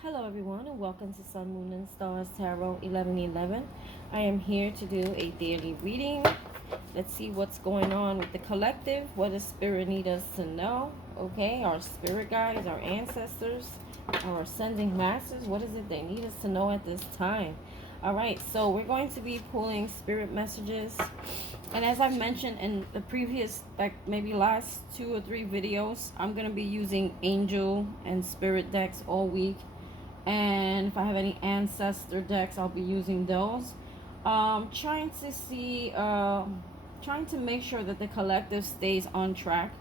Hello everyone and welcome to Sun, Moon, and Stars Tarot 1111. I am here to do a daily reading. Let's see what's going on with the collective. What does Spirit need us to know? Okay, our spirit guides, our ancestors, our ascending masters. What is it they need us to know at this time? Alright, so we're going to be pulling spirit messages. And as I mentioned in the previous, like maybe last 2 or 3 videos, I'm going to be using angel and spirit decks all week. And if I have any ancestor decks, I'll be using those. Trying to see, trying to make sure that the collective stays on track.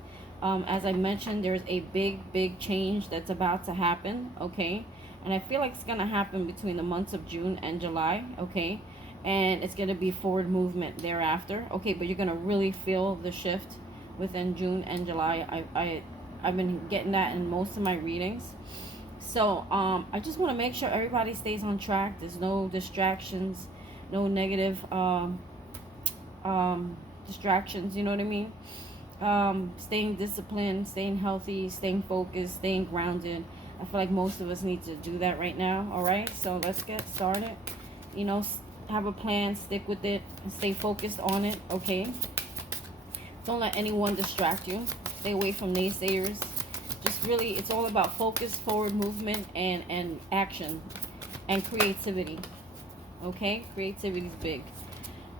As I mentioned, there's a big change that's about to happen, okay? And I feel like it's going to happen between the months of June and July, okay? And it's going to be forward movement thereafter, okay? But you're going to really feel the shift within June and July. I've been getting that in most of my readings. So I just want to make sure everybody stays on track. There's no distractions, no negative distractions, you know what I mean? Staying disciplined, staying healthy, staying focused, staying grounded. I feel like most of us need to do that right now. All right, so let's get started. You know, have a plan, stick with it, and stay focused on it, okay? Don't let anyone distract you. Stay away from naysayers. Just really, it's all about focus, forward movement, and action and creativity. Okay, creativity is big.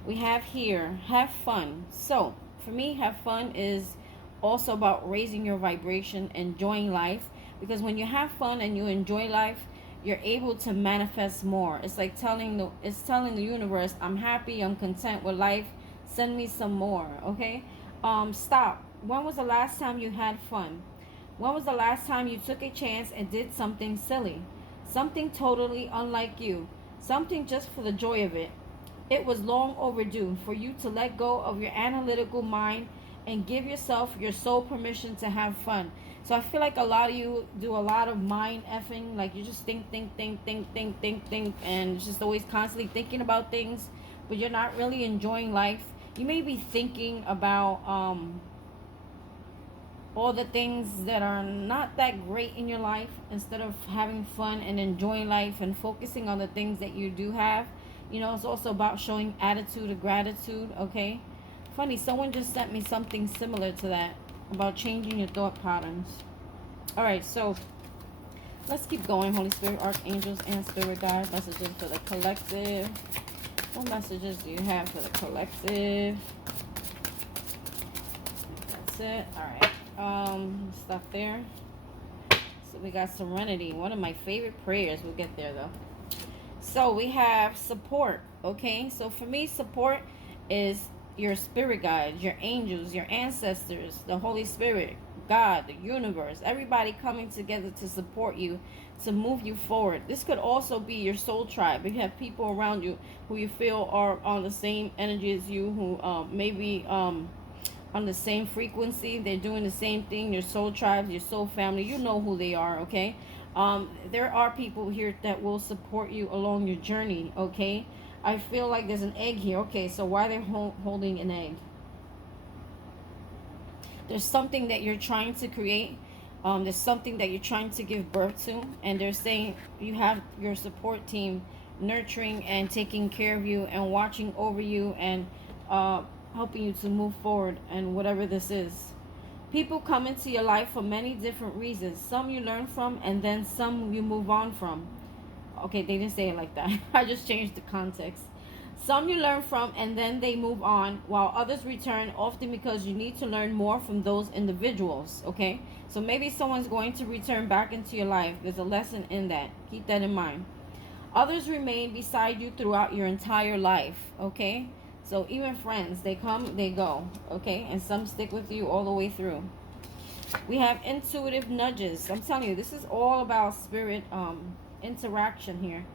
We have here, have fun. So for me, have fun is also about raising your vibration, enjoying life. Because when you have fun and you enjoy life, you're able to manifest more. It's like telling the universe, I'm happy, I'm content with life. Send me some more. Okay. Stop. When was the last time you had fun? When was the last time you took a chance and did something silly? Something totally unlike you. Something just for the joy of it. It was long overdue for you to let go of your analytical mind and give yourself your sole permission to have fun. So I feel like a lot of you do a lot of mind effing. Like you just think, and just always constantly thinking about things, but you're not really enjoying life. You may be thinking about all the things that are not that great in your life instead of having fun and enjoying life and focusing on the things that you do have. You know, it's also about showing attitude of gratitude, okay? Funny, someone just sent me something similar to that about changing your thought patterns. All right, so let's keep going. Holy Spirit, archangels, and spirit guide messages for the collective. What messages do you have for the collective? That's it. All right. Stuff there. So we got Serenity, one of my favorite prayers. We'll get there though. So we have support. Okay, so for me, support is your spirit guides, your angels, your ancestors, the Holy Spirit, God, the universe, everybody coming together to support you, to move you forward. This could also be your soul tribe. You have people around you who you feel are on the same energy as you, who maybe on the same frequency. They're doing the same thing. Your soul tribes, your soul family, you know who they are, okay? There are people here that will support you along your journey, okay? I feel like there's an egg here. Okay, so why are they holding an egg? There's something that you're trying to create. There's something that you're trying to give birth to, and they're saying you have your support team nurturing and taking care of you and watching over you and helping you to move forward and whatever this is. People come into your life for many different reasons. Some you learn from, and then some you move on from. Okay, they didn't say it like that. I just changed the context. Some you learn from, and then they move on, while others return, often because you need to learn more from those individuals. Okay, so maybe someone's going to return back into your life. There's a lesson in that. Keep that in mind. Others remain beside you throughout your entire life. Okay, so even friends, they come, they go, okay? And some stick with you all the way through. We have intuitive nudges. I'm telling you, this is all about spirit interaction here.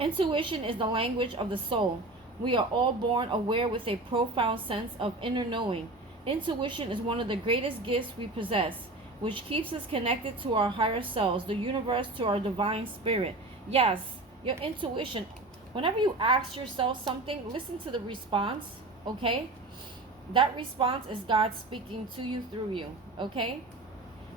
Intuition is the language of the soul. We are all born aware with a profound sense of inner knowing. Intuition is one of the greatest gifts we possess, which keeps us connected to our higher selves, the universe, to our divine spirit. Yes, your intuition. Whenever you ask yourself something, listen to the response, okay? That response is God speaking to you through you, okay?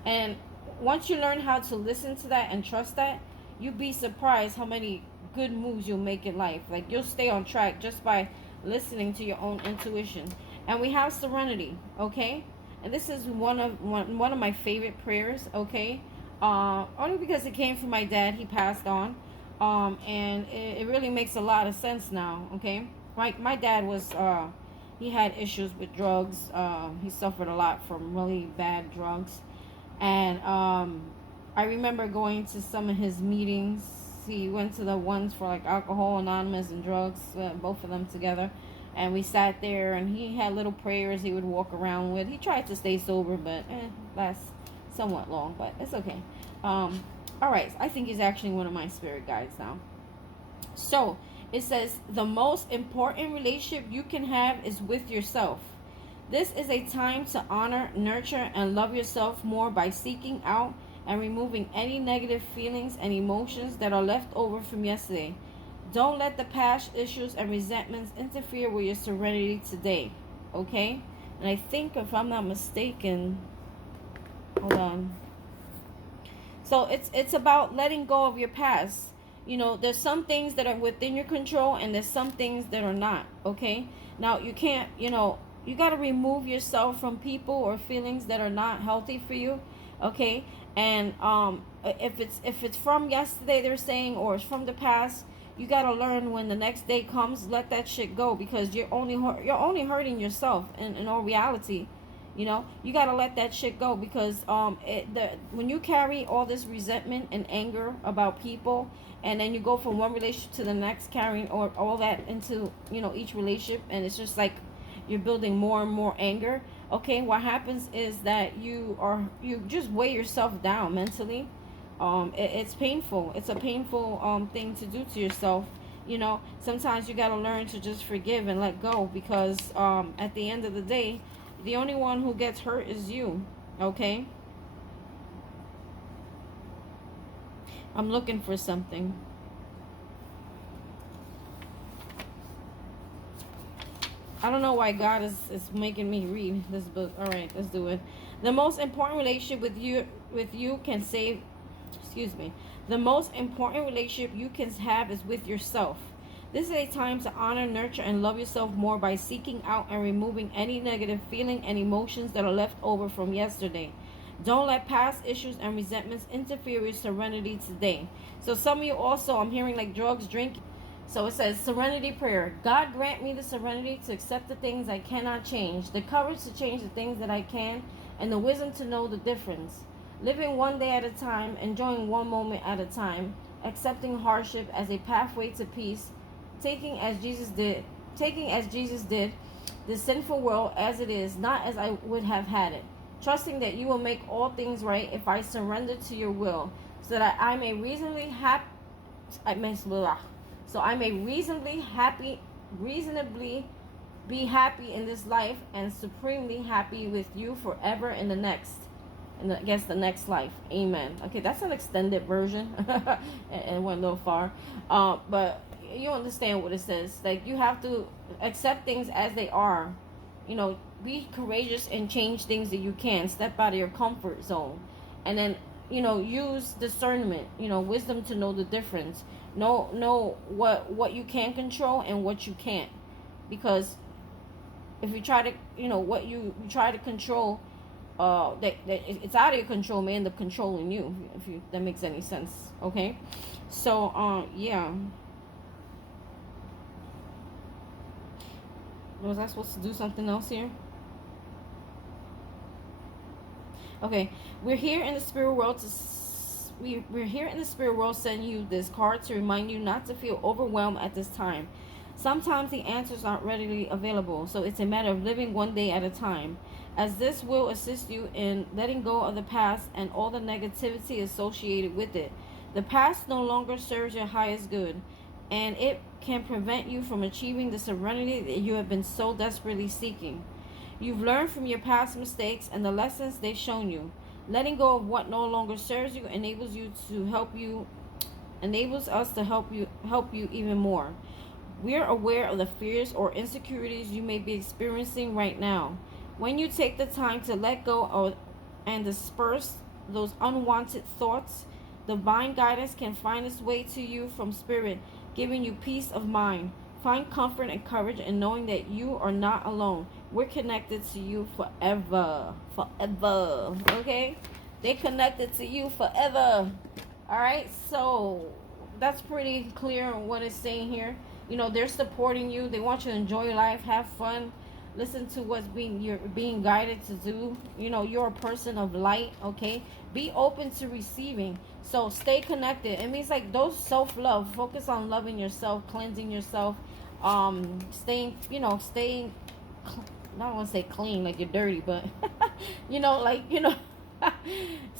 And once you learn how to listen to that and trust that, you'd be surprised how many good moves you'll make in life. Like, you'll stay on track just by listening to your own intuition. And we have Serenity, okay? And this is one of my favorite prayers, okay? Only because it came from my dad. He passed on. And it really makes a lot of sense now, okay? My dad was, he had issues with drugs. He suffered a lot from really bad drugs. And I remember going to some of his meetings. He went to the ones for like Alcohol Anonymous and drugs, both of them together. And we sat there, and he had little prayers he would walk around with. He tried to stay sober, but that's somewhat long, but it's okay. All right, I think he's actually one of my spirit guides now. So it says, the most important relationship you can have is with yourself. This is a time to honor, nurture, and love yourself more by seeking out and removing any negative feelings and emotions that are left over from yesterday. Don't let the past issues and resentments interfere with your serenity today. Okay? And I think, if I'm not mistaken, hold on. So it's about letting go of your past. You know, there's some things that are within your control, and there's some things that are not. Okay? Now, you can't, you got to remove yourself from people or feelings that are not healthy for you. Okay? And if it's from yesterday, they're saying, or it's from the past, you gotta learn, when the next day comes, let that shit go, because you're only hurting yourself. In all reality, you gotta let that shit go, because when you carry all this resentment and anger about people, and then you go from one relationship to the next, carrying all that into each relationship, and it's just like you're building more and more anger. Okay, what happens is that you just weigh yourself down mentally. It's painful. It's a painful thing to do to yourself. Sometimes you gotta learn to just forgive and let go, because at the end of the day, the only one who gets hurt is you. Okay? I'm looking for something. I don't know why God is making me read this book. All right, let's do it. The most important relationship with you can save. Excuse me. The most important relationship you can have is with yourself. This is a time to honor, nurture, and love yourself more by seeking out and removing any negative feeling and emotions that are left over from yesterday. Don't let past issues and resentments interfere with serenity today. So some of you also, I'm hearing like drugs, drinking. So it says, Serenity Prayer. God grant me the serenity to accept the things I cannot change, the courage to change the things that I can, and the wisdom to know the difference. Living one day at a time, enjoying one moment at a time, accepting hardship as a pathway to peace, taking as Jesus did the sinful world as it is, not as I would have had it. Trusting that you will make all things right if I surrender to your will, so that I may reasonably be happy in this life, and supremely happy with you forever in the next. And I guess the next life. Amen. Okay, that's an extended version. and went a little far. But you understand what it says. Like, you have to accept things as they are. Be courageous and change things that you can. Step out of your comfort zone. And then, use discernment, wisdom to know the difference. Know what you can control and what you can't. Because if you try to, what you try to control, that it's out of your control, may end up controlling you, if that makes any sense. Okay, so yeah. Was I supposed to do something else here? Okay, we're here in the spirit world we're here in the spirit world sending you this card to remind you not to feel overwhelmed at this time. Sometimes the answers aren't readily available, so it's a matter of living one day at a time, as this will assist you in letting go of the past and all the negativity associated with it. The past no longer serves your highest good, and it can prevent you from achieving the serenity that you have been so desperately seeking. You've learned from your past mistakes and the lessons they've shown you. Letting go of what no longer serves you enables us to help you even more. We are aware of the fears or insecurities you may be experiencing right now. When you take the time to let go of and disperse those unwanted thoughts, Divine guidance can find its way to you from spirit, giving you peace of mind. Find comfort and courage in knowing that you are not alone. We're connected to you forever. Forever. Okay? They connected to you forever. Alright? So that's pretty clear on what it's saying here. You know, they're supporting you. They want you to enjoy life, have fun, listen to what's you're being guided to do. You know, you're a person of light. Okay? Be open to receiving. So stay connected. It means like those self-love. Focus on loving yourself, cleansing yourself, staying, you know, staying, I don't want to say clean like you're dirty, but you know, like, you know,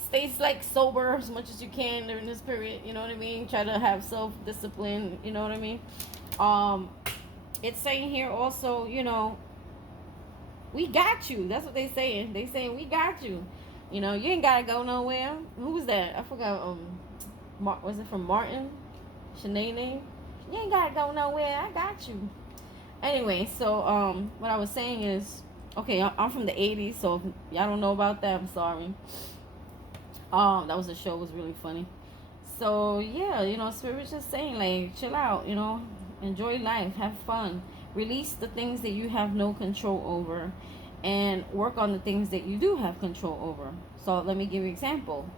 stay like sober as much as you can during this period. You know what I mean? Try to have self-discipline. You know what I mean? It's saying here also, you know, we got you. That's what they saying. They saying we got you. You know, you ain't gotta go nowhere. Who was that? I forgot. Was it from Martin? Shanae? You ain't gotta go nowhere. I got you. Anyway, so what I was saying is, okay, I'm from the 80s, so if y'all don't know about that, I'm sorry. That was a show. It was really funny. So yeah, you know, Spirit's just saying, like, chill out. You know, enjoy life, have fun, release the things that you have no control over, and work on the things that you do have control over. So let me give you an example.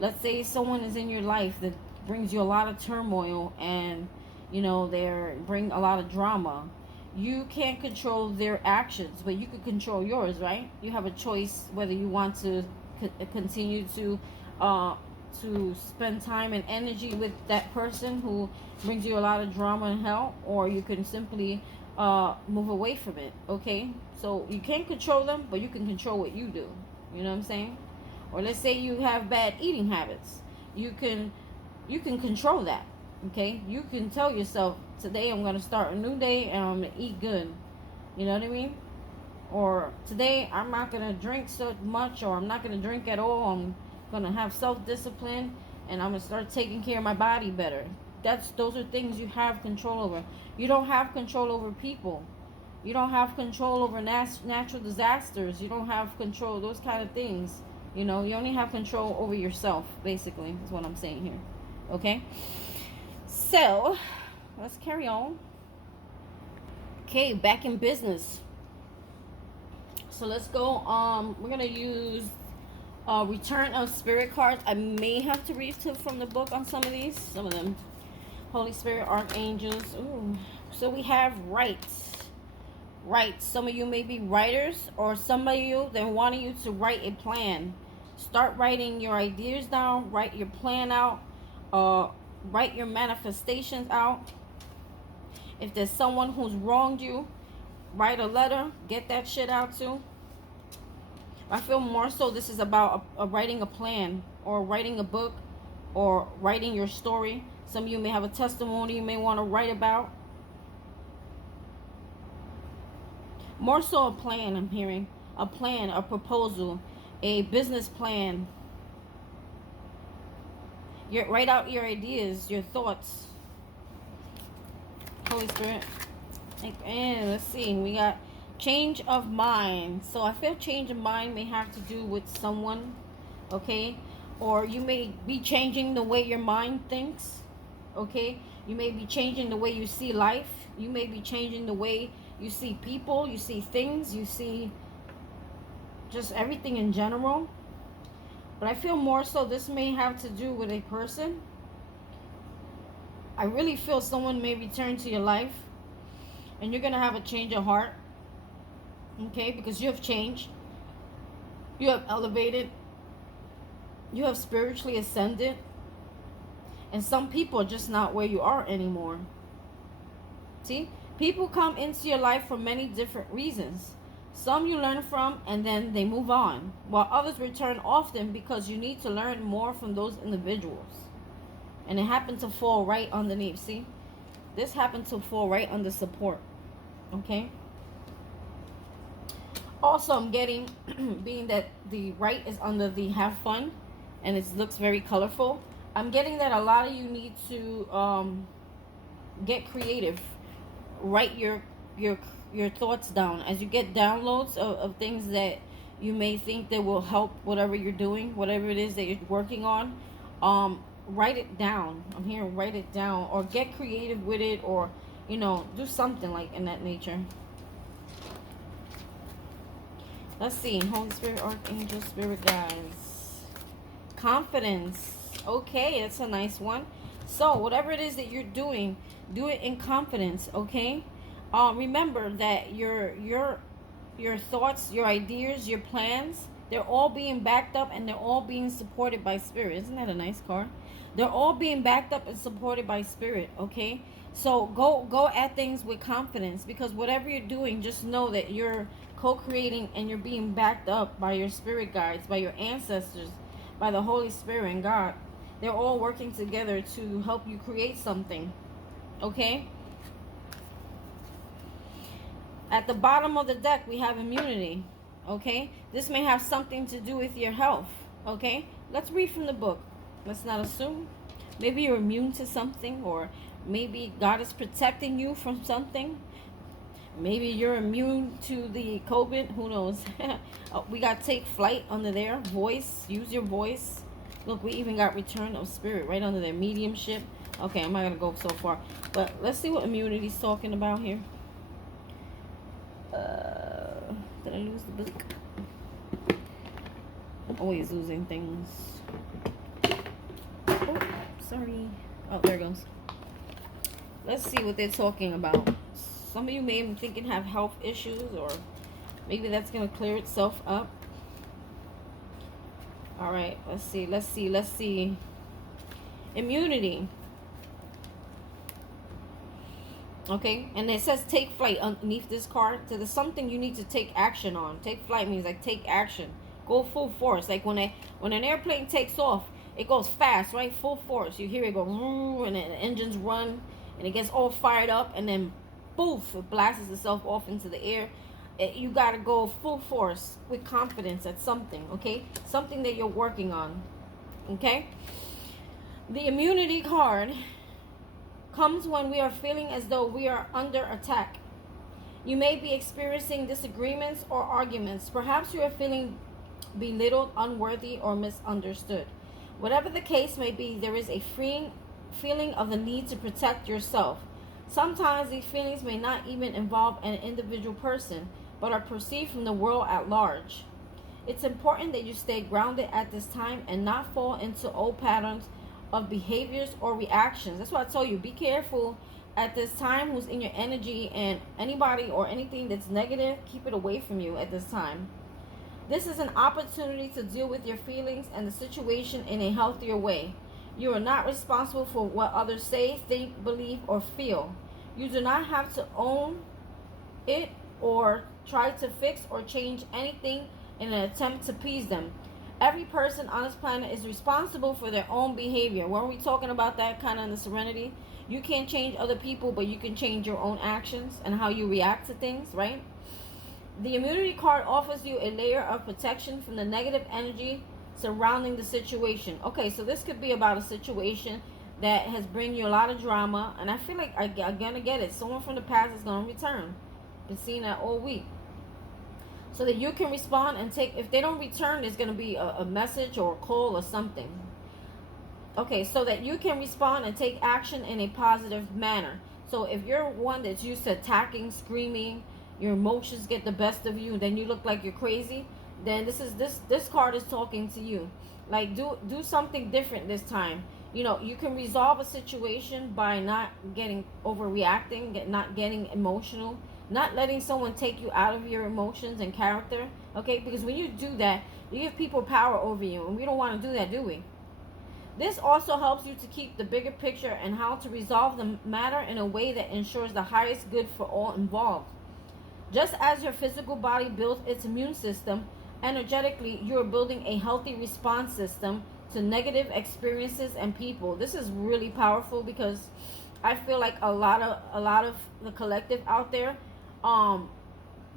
Let's say someone is in your life that brings you a lot of turmoil, and you know, they bring a lot of drama. You can't control their actions, but you can control yours, right? You have a choice whether you want to continue to spend time and energy with that person who brings you a lot of drama and hell, or you can simply move away from it. Okay, so you can't control them, but you can control what you do. You know what I'm saying? Or let's say you have bad eating habits. You can control that. Okay, you can tell yourself, today I'm going to start a new day and I'm going to eat good. You know what I mean? Or today I'm not going to drink so much, or I'm not going to drink at all. I'm going to have self-discipline, and I'm going to start taking care of my body better. Those are things you have control over. You don't have control over people. You don't have control over natural disasters. You don't have control, those kind of things. You know, you only have control over yourself, basically, is what I'm saying here. Okay? So, let's carry on. Okay, back in business. So let's go. We're gonna use Return of Spirit cards. I may have to read from the book on some of these. Some of them. Holy Spirit, Archangels. Ooh. So we have rights. Rights. Some of you may be writers, or some of you, they're wanting you to write a plan. Start writing your ideas down. Write your plan out. Write your manifestations out. If there's someone who's wronged you, write a letter. Get that shit out too. I feel more so this is about writing a plan, or writing a book, or writing your story. Some of you may have a testimony you may want to write about. More so a plan, I'm hearing. A plan, a proposal, a business plan. Write out your ideas, your thoughts. Holy Spirit. And let's see, we got change of mind. So I feel change of mind may have to do with someone, okay? Or you may be changing the way your mind thinks, okay? You may be changing the way you see life. You may be changing the way you see people, you see things, you see just everything in general. But I feel more so this may have to do with a person. I really feel someone may return to your life, and you're going to have a change of heart. Okay? Because you have changed. You have elevated. You have spiritually ascended. And some people are just not where you are anymore. See? People come into your life for many different reasons. Some you learn from, and then they move on, while others return often because you need to learn more from those individuals. And it happened to fall right underneath. See, this happened to fall right under support. Okay. Also, I'm getting, being that the right is under the have fun, and it looks very colorful, I'm getting that a lot of you need to get creative. Write your thoughts down as you get downloads of things that you may think that will help whatever you're doing, whatever it is that you're working on. write it down. I'm hearing write it down, or get creative with it, or do something like in that nature. Let's see. Holy Spirit, Archangel, Spirit guides. Confidence. Okay, that's a nice one. So whatever it is that you're doing, do it in confidence, okay? Remember that your thoughts, your ideas, your plans, they're all being backed up and they're all being supported by Spirit. Isn't that a nice card? They're all being backed up and supported by Spirit, okay? So go at things with confidence, because whatever you're doing, just know that you're co-creating and you're being backed up by your spirit guides, by your ancestors, by the Holy Spirit and God. They're all working together to help you create something, okay? At the bottom of the deck, we have immunity, okay? This may have something to do with your health, okay? Let's read from the book. Let's not assume. Maybe you're immune to something, or maybe God is protecting you from something. Maybe you're immune to the COVID. Who knows? We got take flight under there. Voice. Use your voice. Look, we even got return of spirit right under there. Mediumship. Okay, I'm not going to go so far. But let's see what immunity's talking about here. Did I lose the book? I'm always losing things. Oh, sorry. Oh, there it goes. Let's see what they're talking about. Some of you may be thinking have health issues, or maybe that's going to clear itself up. All right, let's see. Immunity. Okay, and it says take flight underneath this card. So there's something you need to take action on. Take flight means like take action. Go full force. Like when an airplane takes off, it goes fast, right? Full force. You hear it go, and then the engines run, and it gets all fired up, and then poof, it blasts itself off into the air. You got to go full force with confidence at something, okay? Something that you're working on, okay? The immunity card comes when we are feeling as though we are under attack. You may be experiencing disagreements or arguments. Perhaps you are feeling belittled, unworthy, or misunderstood. Whatever the case may be, there is a freeing feeling of the need to protect yourself. Sometimes these feelings may not even involve an individual person, but are perceived from the world at large. It's important that you stay grounded at this time and not fall into old patterns of behaviors or reactions. That's why I told you, be careful at this time who's in your energy, and anybody or anything that's negative, keep it away from you at this time. This is an opportunity to deal with your feelings and the situation in a healthier way. You are not responsible for what others say, think, believe, or feel. You do not have to own it or try to fix or change anything in an attempt to please them. Every person on this planet is responsible for their own behavior. Weren't we talking about that kind of in the Serenity? You can't change other people, but you can change your own actions and how you react to things, right? The immunity card offers you a layer of protection from the negative energy surrounding the situation. Okay, so this could be about a situation that has bring you a lot of drama, and I feel like I'm gonna get it. Someone from the past is gonna return. Been seeing that all week. So that you can respond and take, if they don't return, there's gonna be a message or a call or something. Okay, so that you can respond and take action in a positive manner. So if you're one that's used to attacking, screaming, your emotions get the best of you, then you look like you're crazy, then this card is talking to you. Like do something different this time. You know, you can resolve a situation by not getting overreacting, not getting emotional, not letting someone take you out of your emotions and character. Okay, because when you do that, you give people power over you, and we don't want to do that, do we? This also helps you to keep the bigger picture and how to resolve the matter in a way that ensures the highest good for all involved. Just as your physical body builds its immune system, energetically you are building a healthy response system to negative experiences and people. This is really powerful, because I feel like a lot of the collective out there,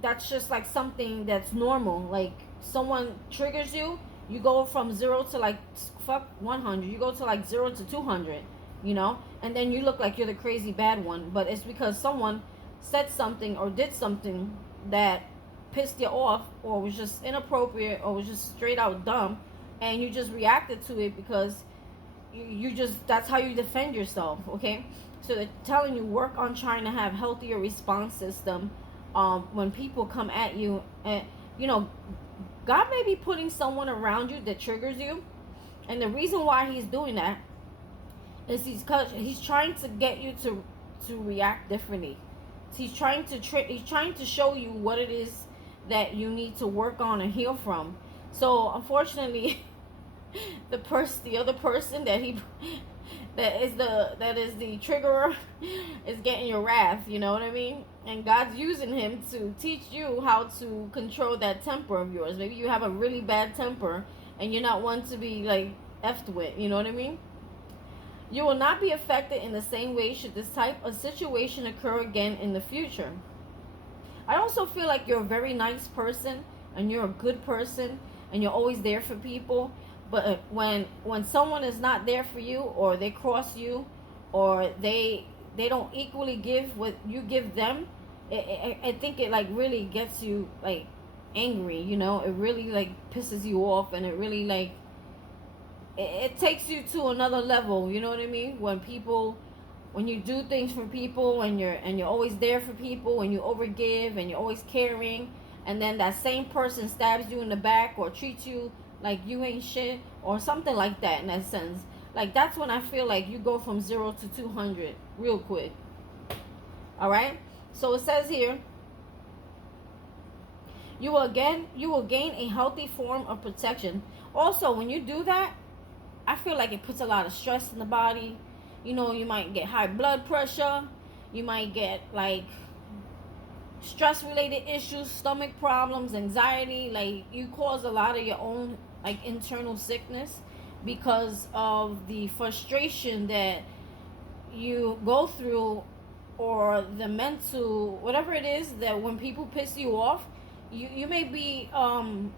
that's just like something that's normal. Like someone triggers you, you go from 0 to like 100. You go to like 0 to 200, you know, and then you look like you're the crazy bad one. But it's because someone said something or did something that pissed you off, or was just inappropriate, or was just straight out dumb, and you just reacted to it because you just, that's how you defend yourself. Okay, so they're telling you, work on trying to have healthier response system when people come at you. And you know, God may be putting someone around you that triggers you, and the reason why he's doing that is he's trying to get you to react differently. He's trying to show you what it is that you need to work on and heal from. So unfortunately, the other person that is the triggerer is getting your wrath. You know what I mean? And God's using him to teach you how to control that temper of yours. Maybe you have a really bad temper and you're not one to be like effed with. You know what I mean? You will not be affected in the same way should this type of situation occur again in the future. I also feel like you're a very nice person and you're a good person and you're always there for people. But when someone is not there for you, or they cross you, or they don't equally give what you give them, I think it like really gets you like angry. You know, it really like pisses you off, and it really like it takes you to another level. You know what I mean? When you do things for people, and you're always there for people, and you overgive, and you're always caring, and then that same person stabs you in the back or treats you like you ain't shit or something like that, in that sense. Like, that's when I feel like you go from 0 to 200 real quick. All right? So it says here, you will gain a healthy form of protection. Also, when you do that, I feel like it puts a lot of stress in the body. You know, you might get high blood pressure. You might get like stress-related issues, stomach problems, anxiety. Like, you cause a lot of your own like internal sickness because of the frustration that you go through, or the mental, whatever it is, that when people piss you off, you may be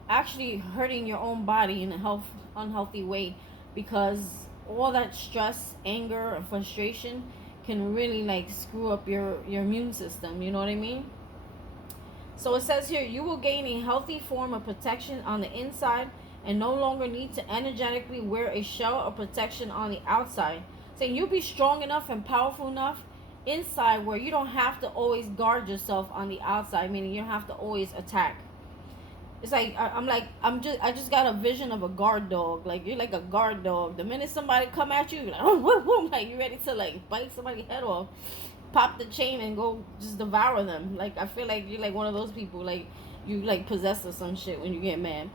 actually hurting your own body in a unhealthy way, because all that stress, anger, and frustration can really like screw up your immune system. You know what I mean? So it says here, you will gain a healthy form of protection on the inside and no longer need to energetically wear a shell of protection on the outside. Saying you'll be strong enough and powerful enough inside where you don't have to always guard yourself on the outside, meaning you don't have to always attack. It's like I just got a vision of a guard dog. Like, you're like a guard dog. The minute somebody come at you, you're like, oh, whoa, whoa, like you're ready to like bite somebody's head off, pop the chain, and go just devour them. Like, I feel like you're like one of those people, like you like possessed or some shit when you get mad.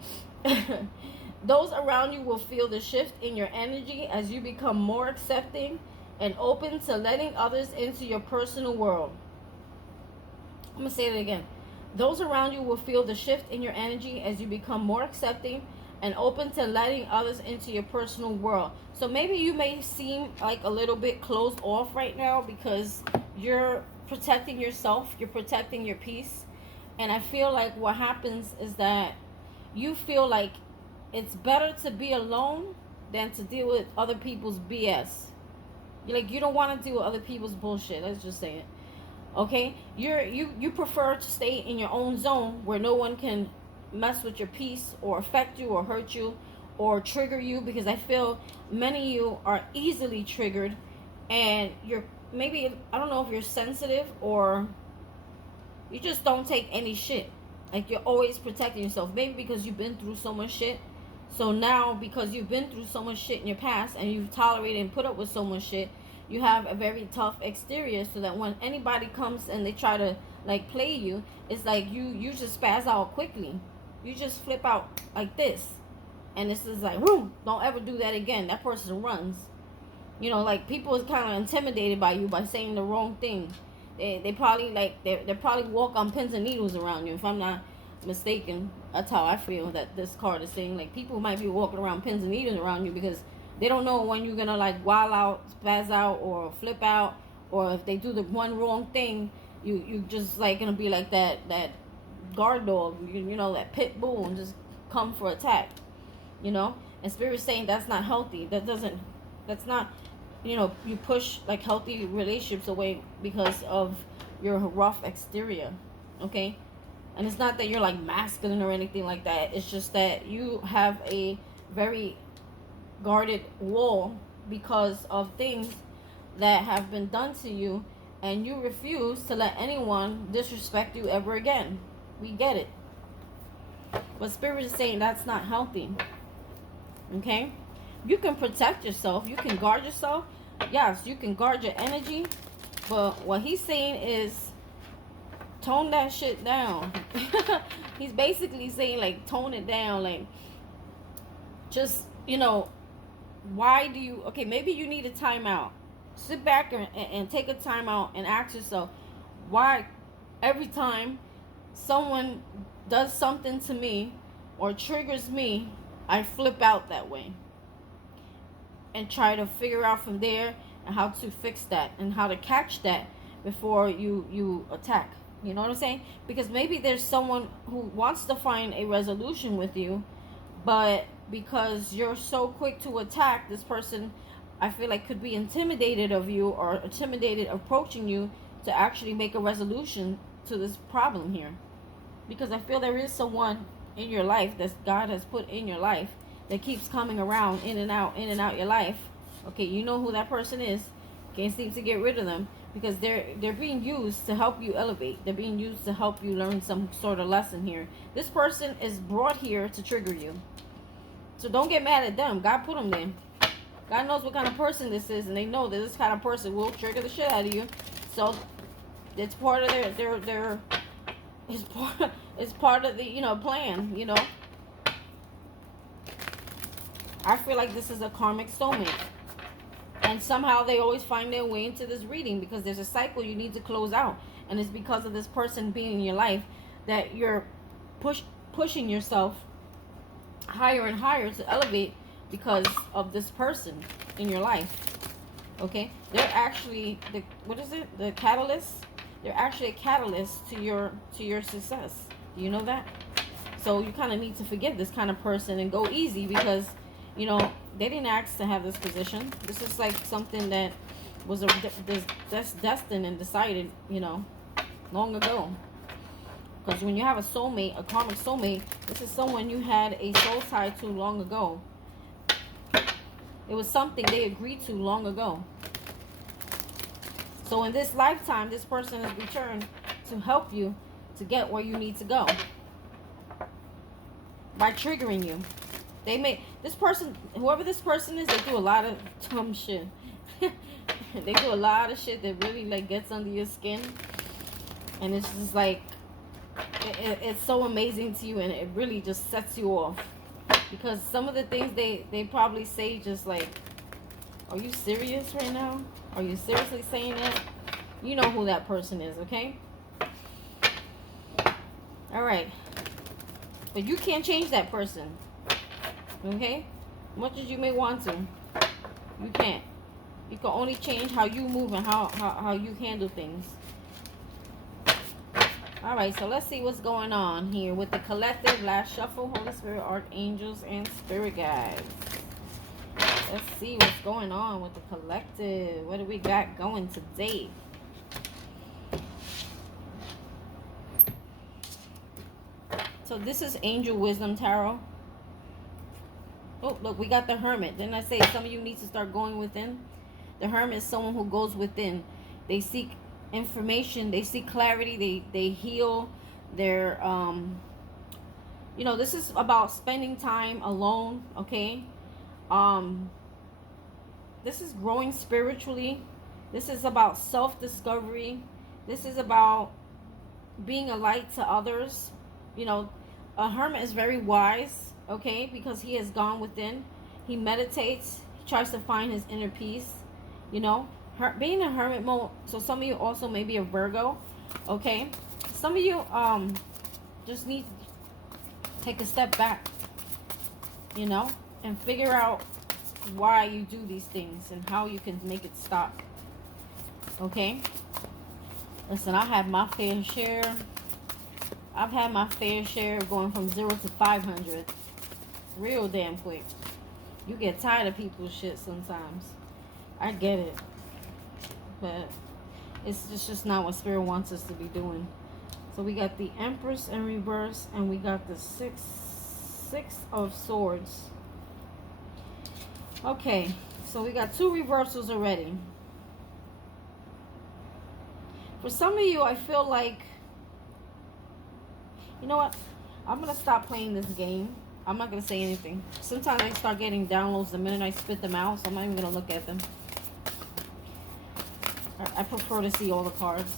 Those around you will feel the shift in your energy as you become more accepting and open to letting others into your personal world. I'm gonna say it again. Those around you will feel the shift in your energy as you become more accepting and open to letting others into your personal world. So maybe you may seem like a little bit closed off right now because you're protecting yourself, you're protecting your peace. And I feel like what happens is that you feel like it's better to be alone than to deal with other people's BS. You don't want to deal with other people's bullshit. Let's just say it. Okay? You prefer to stay in your own zone where no one can mess with your peace or affect you or hurt you or trigger you, because I feel many of you are easily triggered, and you're maybe, I don't know if you're sensitive or you just don't take any shit. Like, you're always protecting yourself. Maybe because you've been through so much shit. So now, because you've been through so much shit in your past and you've tolerated and put up with so much shit, you have a very tough exterior, so that when anybody comes and they try to like play you, it's like you just spaz out quickly. You just flip out like this. And it's just like, whoo, don't ever do that again. That person runs. You know, like, people is kind of intimidated by you by saying the wrong thing. They probably like they probably walk on pins and needles around you, if I'm not mistaken. That's how I feel that this card is saying. Like, people might be walking around pins and needles around you because they don't know when you're gonna like wild out, spaz out, or flip out, or if they do the one wrong thing, you just like gonna be like that guard dog, you know, that pit bull, and just come for attack. You know, and Spirit's saying that's not healthy. That's not, you know, you push like healthy relationships away because of your rough exterior. Okay? And it's not that you're like masculine or anything like that. It's just that you have a very guarded wall because of things that have been done to you, and you refuse to let anyone disrespect you ever again. We get it. But Spirit is saying that's not healthy. Okay? You can protect yourself. You can guard yourself. Yes, you can guard your energy. But what he's saying is tone that shit down. He's basically saying, like, tone it down. Like, just, you know, why do you... Okay, maybe you need a timeout. Sit back and take a timeout and ask yourself, why every time someone does something to me or triggers me, I flip out that way? And try to figure out from there and how to fix that and how to catch that before you attack. You know what I'm saying? Because maybe there's someone who wants to find a resolution with you, but because you're so quick to attack, this person, I feel like, could be intimidated of you or intimidated approaching you to actually make a resolution to this problem here. Because I feel there is someone in your life that God has put in your life that keeps coming around, in and out your life. Okay, you know who that person is. Can't seem to get rid of them because they're being used to help you elevate. They're being used to help you learn some sort of lesson here. This person is brought here to trigger you. So don't get mad at them. God put them there. God knows what kind of person this is, and they know that this kind of person will trigger the shit out of you. So it's part of their it's part of the, you know, plan, you know. I feel like this is a karmic soulmate. And somehow they always find their way into this reading because there's a cycle you need to close out. And it's because of this person being in your life that you're pushing yourself higher and higher to elevate because of this person in your life. Okay? They're actually, the catalyst? They're actually a catalyst to your success. Do you know that? So you kind of need to forgive this kind of person and go easy because, you know, they didn't ask to have this position. This is like something that was that's destined and decided, you know, long ago. Because when you have a soulmate, a karmic soulmate, this is someone you had a soul tie to long ago. It was something they agreed to long ago. So in this lifetime, this person has returned to help you to get where you need to go by triggering you. They may, this person, whoever this person is, they do a lot of dumb shit. They do a lot of shit that really, like, gets under your skin. And it's just like, it's so amazing to you, and it really just sets you off. Because some of the things they probably say, just like, are you serious right now? Are you seriously saying that? You know who that person is, okay? Alright. But you can't change that person. Okay? Much as you may want to. You can't. You can only change how you move and how you handle things. Alright, so let's see what's going on here with the collective. Last shuffle, Holy Spirit, Archangels, and Spirit Guides. Let's see what's going on with the collective. What do we got going today? So this is Angel Wisdom Tarot. Oh, look, we got the Hermit. Didn't I say some of you need to start going within? The Hermit is someone who goes within. They seek information. They seek clarity. They heal. They're, you know, this is about spending time alone, okay? This is growing spiritually. This is about self-discovery. This is about being a light to others. You know, a hermit is very wise, okay, because he has gone within. He meditates. He tries to find his inner peace, you know. Being a hermit mode, so some of you also may be a Virgo, okay. Some of you just need to take a step back, you know, and figure out why you do these things and how you can make it stop. Okay? Listen, I have my fair share. I've had my fair share of going from 0 to 500 real damn quick. You get tired of people's shit sometimes. I get it. But it's just not what Spirit wants us to be doing. So we got the Empress in reverse, and we got the Six of Swords. Okay, So we got 2 reversals already. For some of you, I feel like, you know what? I'm going to stop playing this game. I'm not going to say anything. Sometimes I start getting downloads the minute I spit them out, so I'm not even going to look at them. I prefer to see all the cards.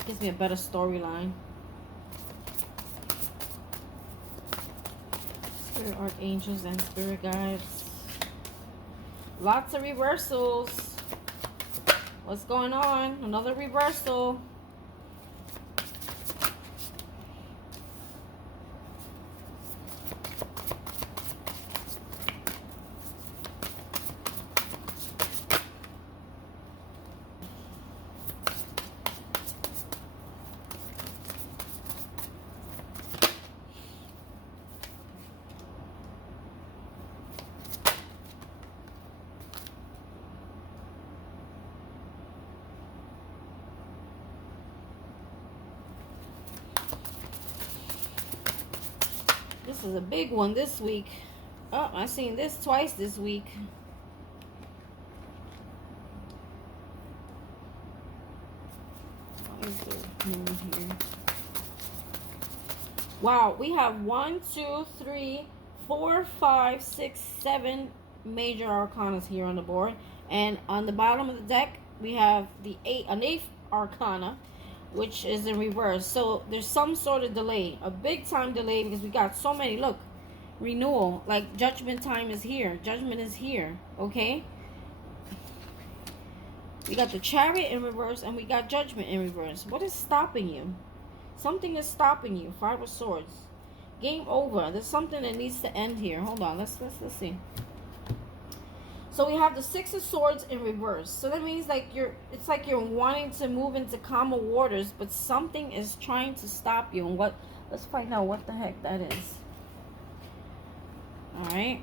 It gives me a better storyline. Spirit archangels and spirit guides. Lots of reversals. What's going on? Another reversal. This is a big one this week. Oh, I've seen this twice this week. Why is there moon here? Wow, we have 1, 2, 3, 4, 5, 6, 7 major arcanas here on the board. And on the bottom of the deck, we have an 8th arcana, which is in reverse. So there's some sort of delay, a big time delay, because we got so many. Look, renewal, like judgment time is here, judgment is here. Okay, we got the Chariot in reverse and we got Judgment in reverse. What is stopping you? Something is stopping you. 5 of Swords. Game over. There's something that needs to end here. Hold on, let's see. So we have the 6 of Swords in reverse. So that means like it's like you're wanting to move into calmer waters, but something is trying to stop you. And let's find out what the heck that is. All right.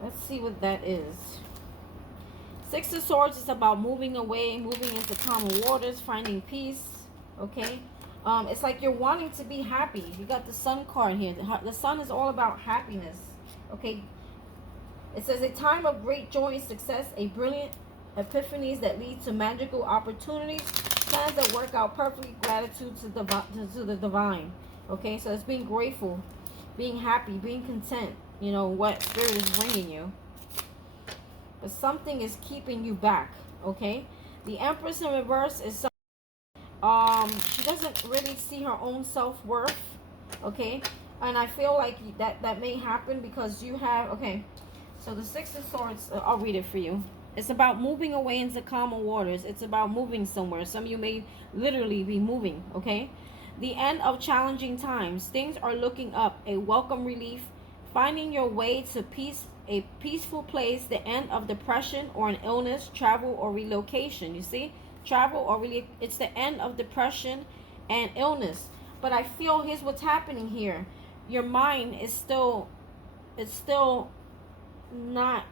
Let's see what that is. 6 of Swords is about moving away, moving into calmer waters, finding peace. Okay. It's like you're wanting to be happy. You got the Sun card here. The Sun is all about happiness. Okay. It says a time of great joy and success, a brilliant epiphanies that lead to magical opportunities, plans that work out perfectly, gratitude to the divine. Okay, so it's being grateful, being happy, being content, you know, what Spirit is bringing you. But something is keeping you back, okay? The Empress in reverse is she doesn't really see her own self-worth, okay? And I feel like that may happen because you have, okay, so the 6 of Swords, I'll read it for you. It's about moving away into calmer waters. It's about moving somewhere. Some of you may literally be moving, okay? The end of challenging times. Things are looking up. A welcome relief. Finding your way to peace, a peaceful place. The end of depression or an illness, travel or relocation. You see? Travel or really, it's the end of depression and illness. But I feel, here's what's happening here. Your mind is still, it's still not,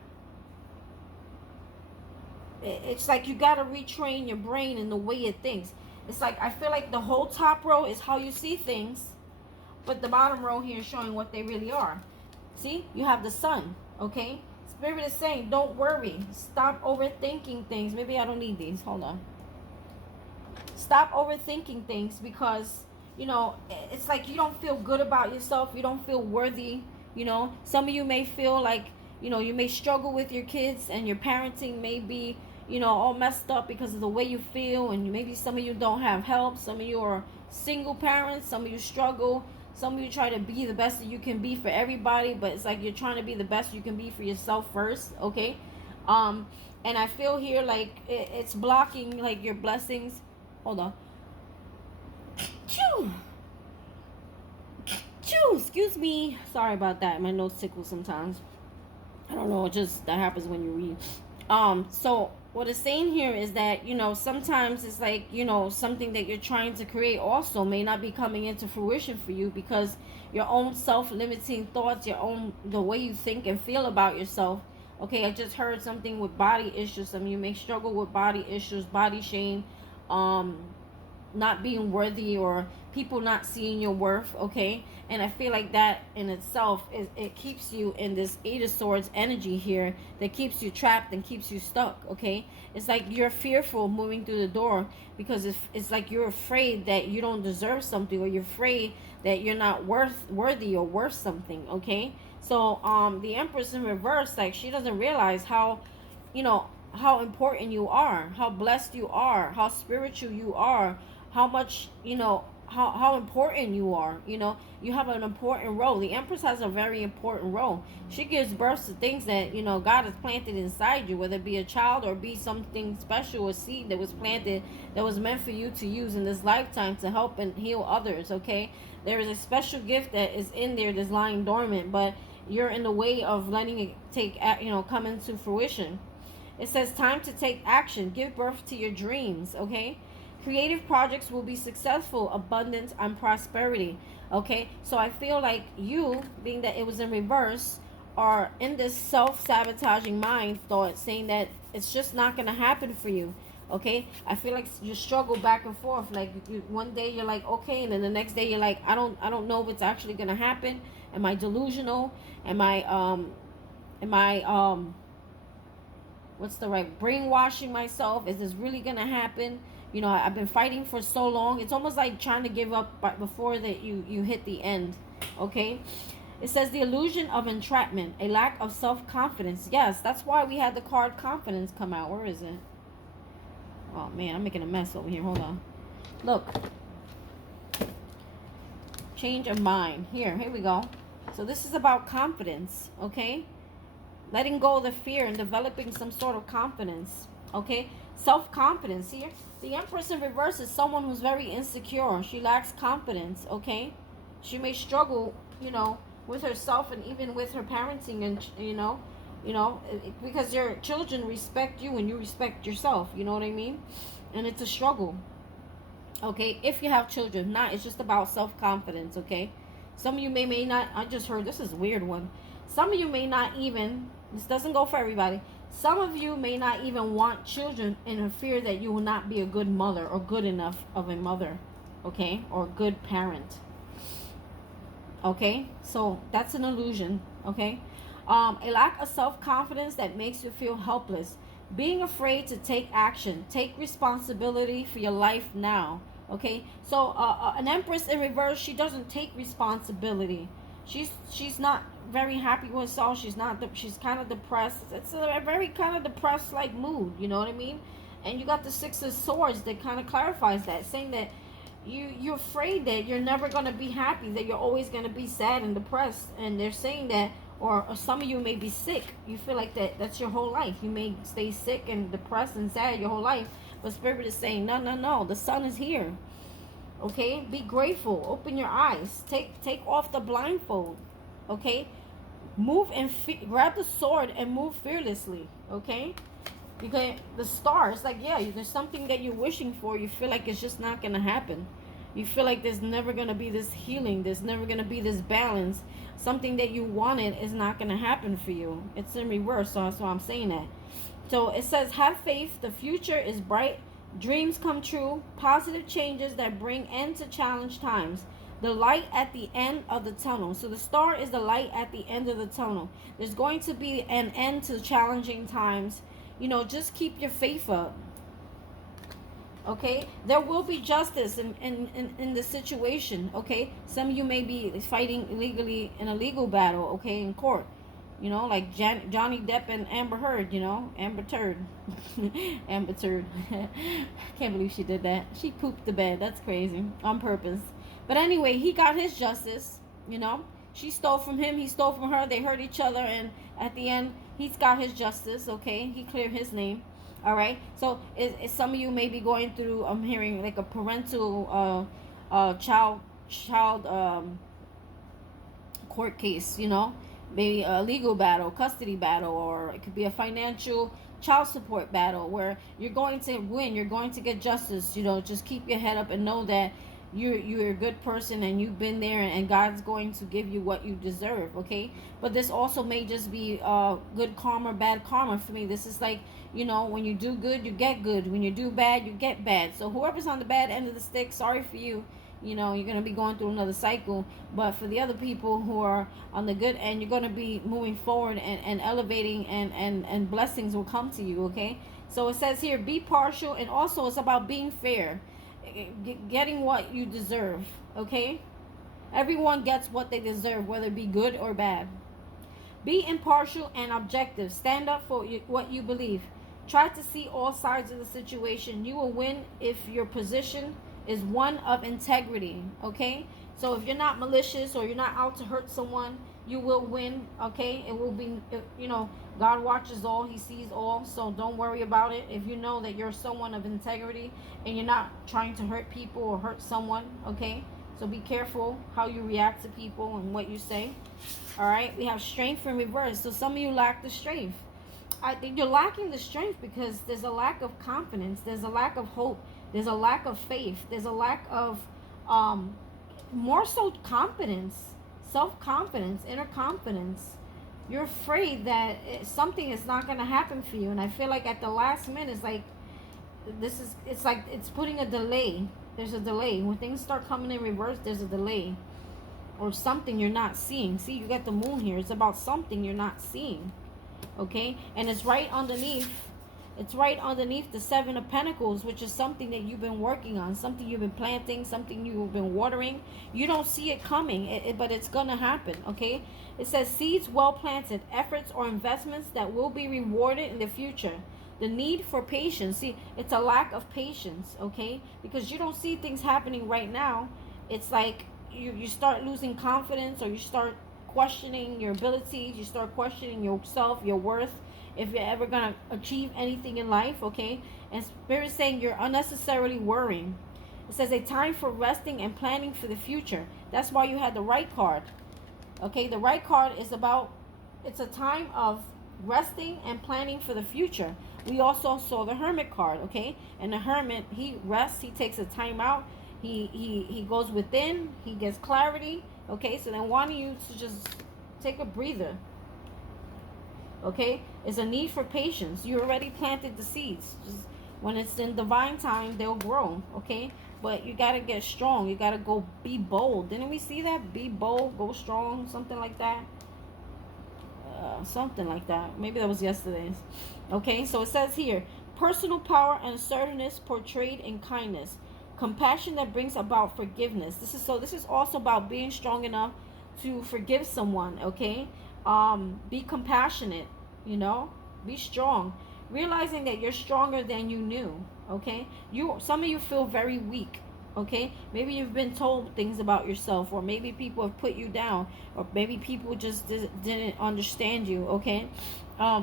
it's like you got to retrain your brain in the way it thinks. It's like, I feel like the whole top row is how you see things, but the bottom row here is showing what they really are. See, you have the Sun, okay? Spirit is saying, don't worry. Stop overthinking things. Maybe I don't need these. Hold on. Stop overthinking things because, you know, it's like you don't feel good about yourself. You don't feel worthy. You know, some of you may feel like, you know, you may struggle with your kids and your parenting may be, you know, all messed up because of the way you feel. And maybe some of you don't have help. Some of you are single parents. Some of you struggle. Some of you try to be the best that you can be for everybody, but it's like you're trying to be the best you can be for yourself first, okay? And I feel here like it's blocking like your blessings. Hold on. Choo! Choo! Excuse me. Sorry about that. My nose tickles sometimes. I don't know. It just, that happens when you read. So what it's saying here is that, you know, sometimes it's like, you know, something that you're trying to create also may not be coming into fruition for you because your own self-limiting thoughts, your own, the way you think and feel about yourself. Okay, I just heard something with body issues. Some of you may struggle with body issues, body shame, not being worthy, or people not seeing your worth, okay? And I feel like that in itself it keeps you in this Eight of Swords energy here that keeps you trapped and keeps you stuck, okay? It's like you're fearful moving through the door because it's like you're afraid that you don't deserve something, or you're afraid that you're not worthy or worth something, okay? So the Empress in reverse, like, she doesn't realize how, you know, how important you are, how blessed you are, how spiritual you are, how much, you know, how important you are. You know, you have an important role. The Empress has a very important role. She gives birth to things that, you know, God has planted inside you, whether it be a child or be something special, a seed that was planted that was meant for you to use in this lifetime to help and heal others, okay? There is a special gift that is in there that's lying dormant, but you're in the way of letting it come into fruition. It says time to take action. Give birth to your dreams, okay? Creative projects will be successful, abundance, and prosperity, okay? So I feel like you, being that it was in reverse, are in this self-sabotaging mind thought saying that it's just not going to happen for you, okay? I feel like you struggle back and forth. Like, one day you're like, okay, and then the next day you're like, I don't know if it's actually going to happen. Am I delusional? Am I what's the right, brainwashing myself? Is this really gonna happen? You know, I've been fighting for so long. It's almost like trying to give up before that you hit the end, okay? It says the illusion of entrapment, a lack of self-confidence. Yes, that's why we had the card confidence come out. Where is it? Oh man, I'm making a mess over here. Hold on. Look, change of mind. Here we go. So this is about confidence, okay? Letting go of the fear and developing some sort of confidence, okay? Self-confidence here. The Empress in reverse is someone who's very insecure. She lacks confidence, okay? She may struggle, you know, with herself and even with her parenting, and because your children respect you and you respect yourself, you know what I mean? And it's a struggle, okay? If you have children, not, it's just about self-confidence, okay? Some of you may not, I just heard, this is a weird one. Some of you may not even, this doesn't go for everybody. Some of you may not even want children in a fear that you will not be a good mother or good enough of a mother, okay? Or a good parent, okay? So that's an illusion, okay? A lack of self-confidence that makes you feel helpless. Being afraid to take action. Take responsibility for your life now, okay? So an Empress in reverse, she doesn't take responsibility. She's not very happy with herself. She's kind of depressed. It's a very kind of depressed like mood, you know what I mean? And you got the Six of Swords that kind of clarifies that, saying that you're afraid that you're never going to be happy, that you're always going to be sad and depressed. And they're saying that, or some of you may be sick. You feel like that's your whole life. You may stay sick and depressed and sad your whole life, but Spirit is saying, no, the sun is here. Okay, be grateful. Open your eyes. Take off the blindfold. Okay, move and grab the sword and move fearlessly. Okay, because the stars, like, yeah, there's something that you're wishing for. You feel like it's just not gonna happen. You feel like there's never gonna be this healing. There's never gonna be this balance. Something that you wanted is not gonna happen for you. It's in reverse, so that's why I'm saying that. So it says, have faith. The future is bright. Dreams come true, positive changes that bring end to challenge times. The light at the end of the tunnel. So the star is the light at the end of the tunnel. There's going to be an end to challenging times. You know, just keep your faith up. Okay? There will be justice in the situation. Okay? Some of you may be fighting illegally in a legal battle, okay, in court. You know, like Johnny Depp and Amber Heard, you know, Amber Turd. Amber Turd. Can't believe she did that. She pooped the bed. That's crazy. On purpose. But anyway, he got his justice, you know. She stole from him. He stole from her. They hurt each other. And at the end, he's got his justice, okay. He cleared his name. All right. So some of you may be going through, I'm hearing, like a parental child court case, you know. Maybe a legal battle, custody battle, or it could be a financial child support battle where you're going to win, you're going to get justice. You know, just keep your head up and know that you're a good person and you've been there, and God's going to give you what you deserve, okay? But this also may just be good karma, bad karma for me. This is like, you know, when you do good, you get good. When you do bad, you get bad. So whoever's on the bad end of the stick, sorry for you. you're going to be going through another cycle. But for the other people who are on the good end, you're going to be moving forward and elevating, and blessings will come to you, okay? So it says here, be partial, and also it's about being fair, getting what you deserve, okay? Everyone gets what they deserve, whether it be good or bad. Be impartial and objective. Stand up for what you believe. Try to see all sides of the situation. You will win if your position is one of integrity, okay? So if you're not malicious or you're not out to hurt someone, you will win, okay? It will be, God watches all, he sees all, so don't worry about it. If you know that you're someone of integrity and you're not trying to hurt people or hurt someone, okay? So be careful how you react to people and what you say. All right, we have strength in reverse. So some of you lack the strength. I think you're lacking the strength because there's a lack of confidence. There's a lack of hope. There's a lack of faith. There's a lack of more so confidence, self-confidence, inner confidence. You're afraid that something is not going to happen for you. And I feel like at the last minute, it's like it's putting a delay. There's a delay. When things start coming in reverse, there's a delay. Or something you're not seeing. See, you got the moon here. It's about something you're not seeing. Okay? And it's right underneath. It's right underneath the Seven of Pentacles, which is something that you've been working on. Something you've been planting. Something you've been watering. You don't see it coming. But it's going to happen. Okay? It says seeds well planted. Efforts or investments that will be rewarded in the future. The need for patience. See, it's a lack of patience. Okay? Because you don't see things happening right now. It's like you start losing confidence, or you start questioning your abilities, you start questioning yourself, your worth, if you're ever going to achieve anything in life, okay? And Spirit is saying you're unnecessarily worrying. It says a time for resting and planning for the future. That's why you had the right card, okay? The right card is about, it's a time of resting and planning for the future. We also saw the Hermit card, okay? And the Hermit, he rests, he takes a time out. He goes within, he gets clarity, okay? So then wanting you to just take a breather, okay? It's a need for patience. You already planted the seeds. Just when it's in divine time, they'll grow, okay? But you got to get strong. You got to go be bold. Didn't we see that? Be bold, go strong, something like that. Something like that. Maybe that was yesterday's. Okay, so it says here, personal power and assertiveness portrayed in kindness. Compassion that brings about forgiveness. This is also about being strong enough to forgive someone, okay? Be compassionate, be strong. Realizing that you're stronger than you knew, okay? Some of you feel very weak, okay? Maybe you've been told things about yourself, or maybe people have put you down, or maybe people just didn't understand you, okay?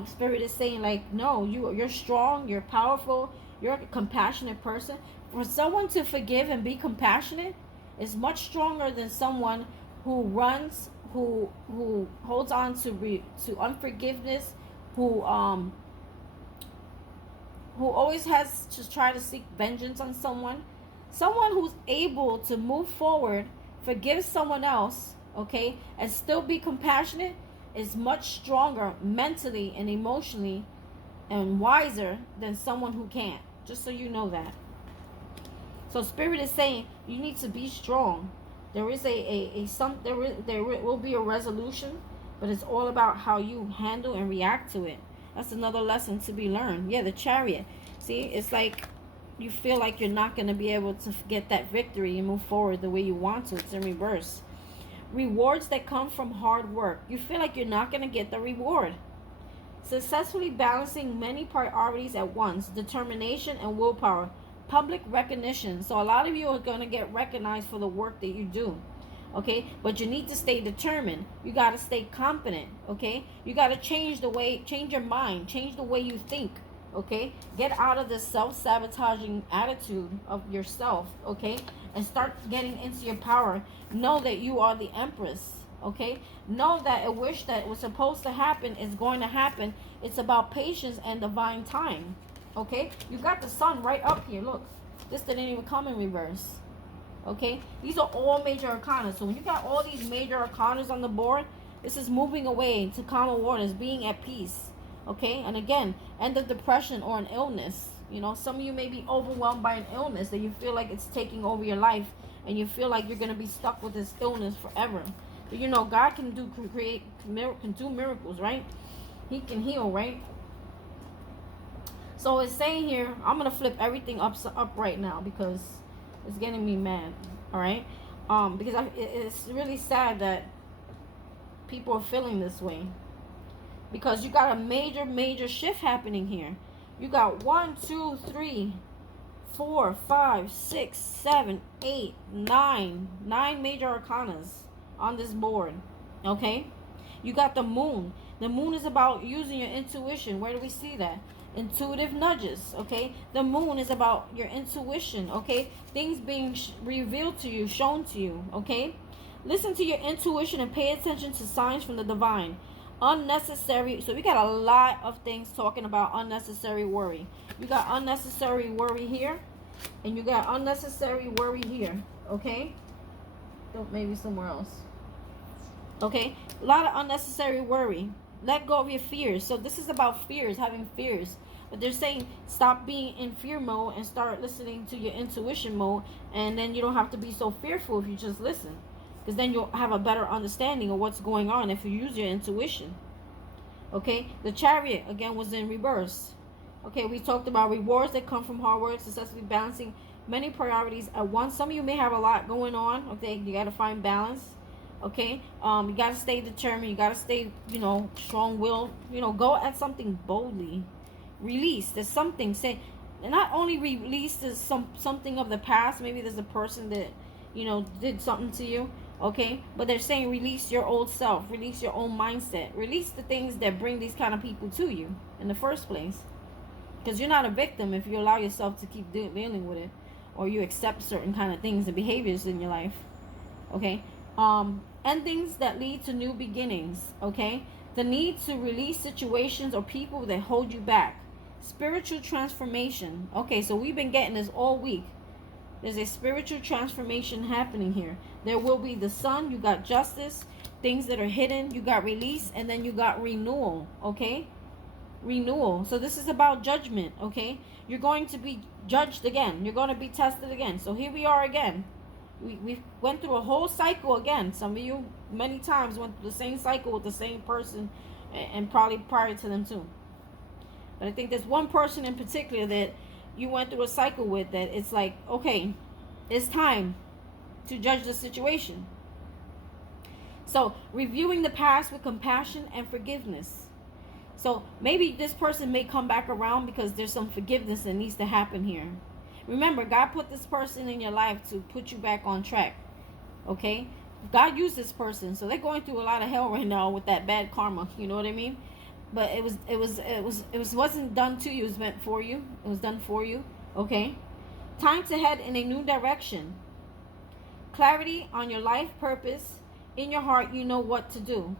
Spirit is saying, like, no, you're strong, you're powerful, you're a compassionate person. For someone to forgive and be compassionate is much stronger than someone who runs, who holds on to unforgiveness, who always has to try to seek vengeance on someone. Someone who's able to move forward, forgive someone else, okay, and still be compassionate is much stronger mentally and emotionally and wiser than someone who can't. Just so you know that. So Spirit is saying you need to be strong. There is there will be a resolution, but it's all about how you handle and react to it. That's another lesson to be learned. Yeah, the Chariot. See, it's like you feel like you're not going to be able to get that victory and move forward the way you want to. It's in reverse. Rewards that come from hard work. You feel like you're not going to get the reward. Successfully balancing many priorities at once. Determination and willpower. Public recognition. So a lot of you are going to get recognized for the work that you do, okay? But you need to stay determined. You got to stay confident, okay? You got to change your mind, change the way you think, okay? Get out of this self-sabotaging attitude of yourself, okay? And start getting into your power. Know that you are the Empress, okay? Know that a wish that was supposed to happen is going to happen. It's about patience and divine time. Okay, you got the sun right up here. Look, this didn't even come in reverse. Okay, these are all major arcana. So when you got all these major arcanas on the board, this is moving away to calmer waters, being at peace. Okay, and again, end of depression or an illness. Some of you may be overwhelmed by an illness that you feel like it's taking over your life, and you feel like you're going to be stuck with this illness forever. But you know, God can do miracles, right? He can heal, right? So it's saying here, I'm going to flip everything up right now because it's getting me mad, all right? Because it's really sad that people are feeling this way. Because you got a major shift happening here. You got 1, 2, 3, 4, 5, 6, 7, 8, 9 major arcanas on this board. Okay? You got the moon. The moon is about using your intuition. Where do we see that? Intuitive nudges. Okay? The moon is about your intuition. Okay? Things being revealed to you, shown to you. Okay? Listen to your intuition and pay attention to signs from the divine. Unnecessary. So we got a lot of things talking about unnecessary worry. You got unnecessary worry here, and you got unnecessary worry here. Okay? Maybe somewhere else. Okay? A lot of unnecessary worry. Let go of your fears. So this is about fears, having fears. But they're saying stop being in fear mode and start listening to your intuition mode, and then you don't have to be so fearful if you just listen. Because then you'll have a better understanding of what's going on if you use your intuition. Okay? The Chariot, again, was in reverse. Okay, we talked about rewards that come from hard work, successfully balancing many priorities at once. Some of you may have a lot going on. Okay, you got to find balance. Okay? You got to stay determined. You got to stay, strong-willed. Go at something boldly. Release. There's something. Say, not only release there's something of the past. Maybe there's a person that, did something to you. Okay, but they're saying release your old self, release your own mindset, release the things that bring these kind of people to you in the first place. Because you're not a victim if you allow yourself to keep dealing with it, or you accept certain kind of things and behaviors in your life. Okay, endings that lead to new beginnings. Okay, the need to release situations or people that hold you back. Spiritual transformation. Okay, so we've been getting this all week. There's a spiritual transformation happening here. There will be the sun. You got justice. Things that are hidden. You got release. And then you got renewal. Okay? Renewal. So this is about judgment. Okay? You're going to be judged again. You're going to be tested again. So here we are again. We went through a whole cycle again. Some of you many times went through the same cycle with the same person. And probably prior to them too. But I think there's one person in particular that you went through a cycle with, that it's like, okay, it's time to judge the situation. So reviewing the past with compassion and forgiveness. So maybe this person may come back around because there's some forgiveness that needs to happen here. Remember, God put this person in your life to put you back on track. Okay? God used this person, so they're going through a lot of hell right now with that bad karma. You know what I mean? But it wasn't done to you. It was meant for you. It was done for you. Okay? Time to head in a new direction. Clarity on your life purpose. In your heart, you know what to do.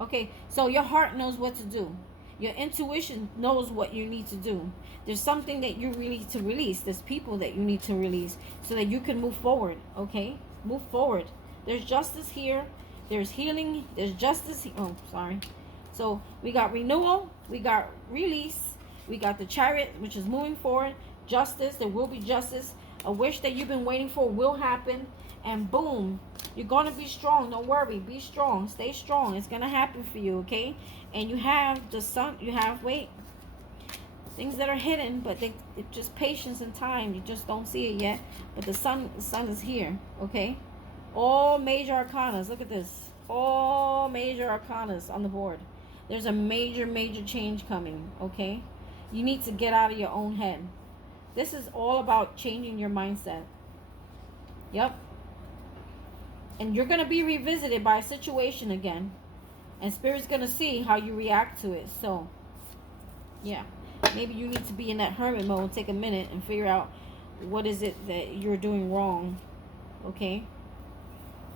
Okay? So your heart knows what to do. Your intuition knows what you need to do. There's something that you really need to release. There's people that you need to release so that you can move forward. Okay? Move forward. There's justice here. There's healing. There's justice. Oh, sorry. So we got renewal, we got release, we got the Chariot, which is moving forward, justice, there will be justice, a wish that you've been waiting for will happen, and boom, you're going to be strong. Don't worry, be strong, stay strong. It's going to happen for you, okay? And you have the sun, you have, things that are hidden, but it's just patience and time. You just don't see it yet, but the sun is here, okay? All major arcanas, look at this, all major arcanas on the board. There's a major change coming, okay? You need to get out of your own head. This is all about changing your mindset. Yep. And you're going to be revisited by a situation again. And Spirit's going to see how you react to it. So, yeah. Maybe you need to be in that hermit mode. Take a minute and figure out what is it that you're doing wrong. Okay?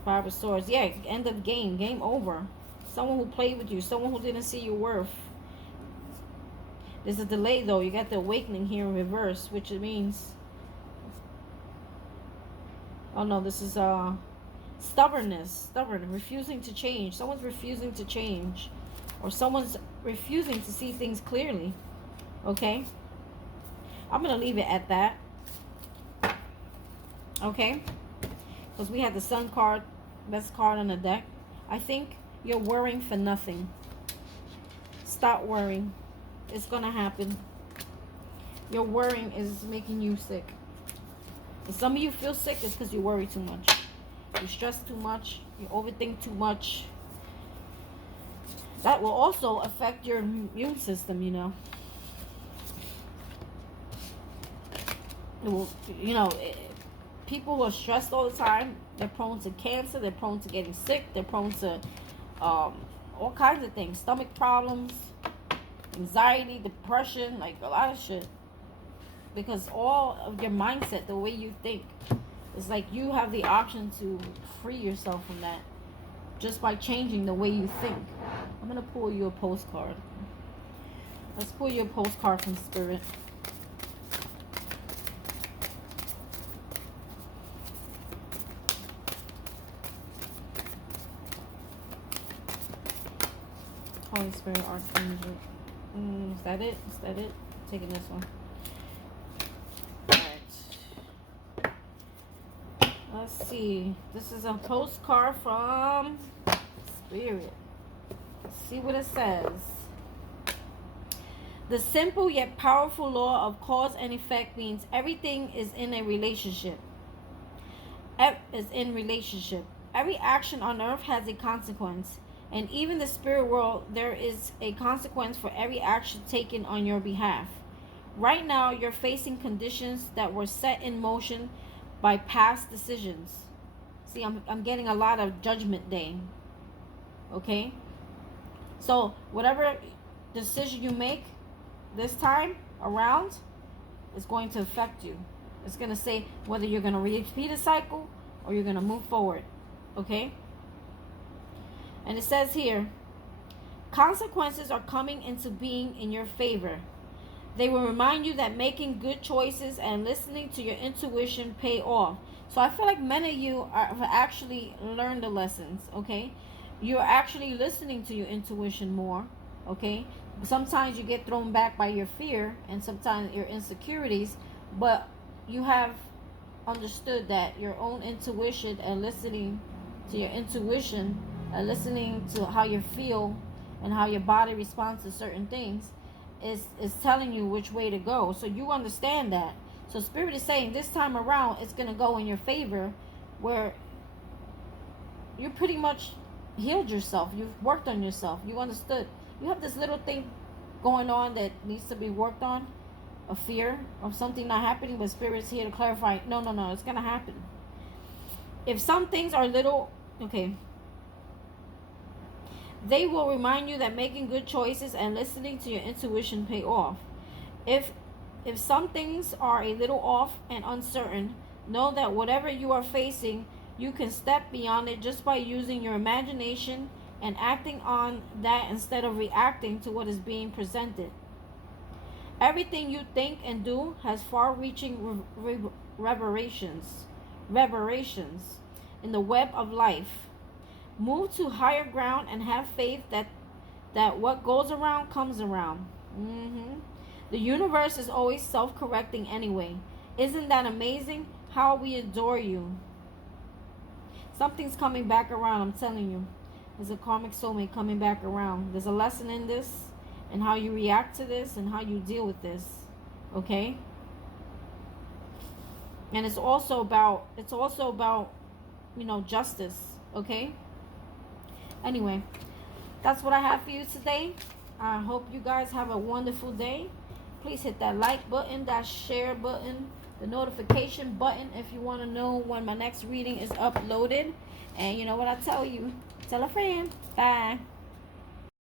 Five of Swords. Yeah, end of the game. Game over. Someone who played with you. Someone who didn't see your worth. There's a delay though. You got the awakening here in reverse. Which it means... Oh no, this is stubbornness. Stubborn. Refusing to change. Someone's refusing to change. Or someone's refusing to see things clearly. Okay? I'm going to leave it at that. Okay? because we had the Sun card, best card on the deck. I think you're worrying for nothing. Stop worrying. It's going to happen. Your worrying is making you sick. If some of you feel sick, it's because you worry too much. You stress too much. You overthink too much. That will also affect your immune system, you know. It will, you know, people who are stressed all the time, they're prone to cancer, they're prone to getting sick, they're prone to all kinds of things. Stomach problems, anxiety, depression, like a lot of shit. Because all of your mindset, the way you think, it's like you have the option to free yourself from that just by changing the way you think. I'm going to pull you a postcard. Let's pull you a postcard from Spirit. Holy Spirit, Archangel. Is that it? Is that it? Taking this one. Let's see. This is a postcard from Spirit. Let's see what it says. The simple yet powerful law of cause and effect means everything is in a relationship. Every action on earth has a consequence. And even the spirit world, there is a consequence for every action taken on your behalf. Right now, you're facing conditions that were set in motion by past decisions. See, I'm getting a lot of Judgment Day. Okay? So, whatever decision you make this time around is going to affect you. It's going to say whether you're going to repeat a cycle or you're going to move forward. Okay? And it says here, consequences are coming into being in your favor. They will remind you that making good choices and listening to your intuition pay off. So I feel like many of you have actually learned the lessons, okay? You're actually listening to your intuition more, okay? Sometimes you get thrown back by your fear and sometimes your insecurities, but you have understood that your own intuition and listening to your intuition and listening to how you feel and how your body responds to certain things is telling you which way to go. So you understand that. So Spirit is saying this time around it's going to go in your favor, where you pretty much healed yourself. You've worked on yourself. You understood. You have this little thing going on that needs to be worked on, a fear of something not happening, but Spirit's here to clarify, no, it's going to happen. If some things are little, okay, they will remind you that making good choices and listening to your intuition pay off. If some things are a little off and uncertain, know that whatever you are facing, you can step beyond it just by using your imagination and acting on that instead of reacting to what is being presented. Everything you think and do has far-reaching reverberations in the web of life. Move to higher ground and have faith that what goes around comes around. The universe is always self-correcting anyway. Isn't that amazing? How we adore you. Something's coming back around, I'm telling you. There's a karmic soulmate coming back around. There's a lesson in this and how you react to this and how you deal with this. Okay? And it's also about, you know, justice. Okay? Anyway, that's what I have for you today. I hope you guys have a wonderful day. Please hit that like button, that share button, the notification button if you want to know when my next reading is uploaded. And you know what I tell you? Tell a friend. Bye.